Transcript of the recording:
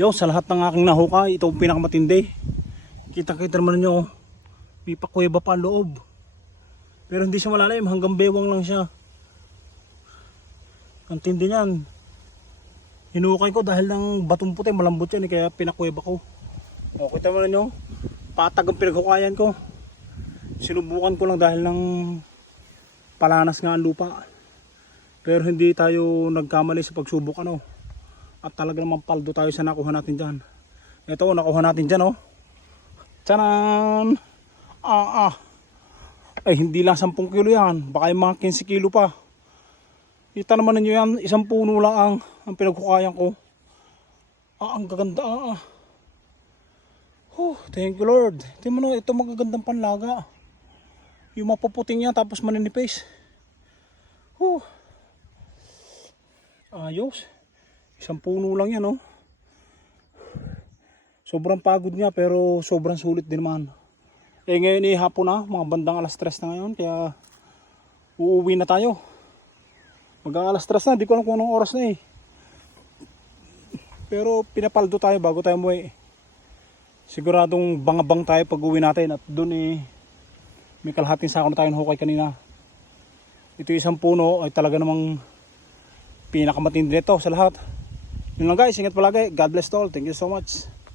Yo, sa lahat ng aking nahukay, ito ang pinakamatindi. Kita-kita naman ninyo, may pakuweba pa ang loob. Pero hindi siya malalim, hanggang bewang lang siya. Ang tindi niyan. Hinukay ko dahil ng batong puti, malambot yan, kaya pinakuweba ko. O, kita naman ninyo, patag ang pinaghukayan ko. Sinubukan ko lang dahil ng palanas nga ang lupa. Pero hindi tayo nagkamali sa pagsubok ano. At talaga namang paldo tayo sa nakuha natin dyan. Ito, nakuha natin dyan oh. Tsanan! Ay hindi lang 10 kilo yan. Baka yung mga 15 kilo pa. Kita naman ninyo yan. Isang puno lang ang pinagkukayan ko. Ang gaganda thank you Lord. Tingnan mo, ito magagandang panlaga. Yung mapuputing yan tapos maninipis. Ayos. Isang puno lang yan oh. Sobrang pagod niya pero sobrang sulit din naman. Ngayon hapon na, mga bandang alas 3 na ngayon, kaya uuwi na tayo. Magang alas 3 na, di ko alam kung anong oras na eh. Pero pinapaldo tayo bago tayo umuwi. Siguradong bangabang tayo pag uwi natin at doon may kalahating sako na tayong hukay kanina. Ito isang puno ay talaga namang pinakamatindi nito sa lahat. Yun lang guys, ingat palagi. God bless all. Thank you so much.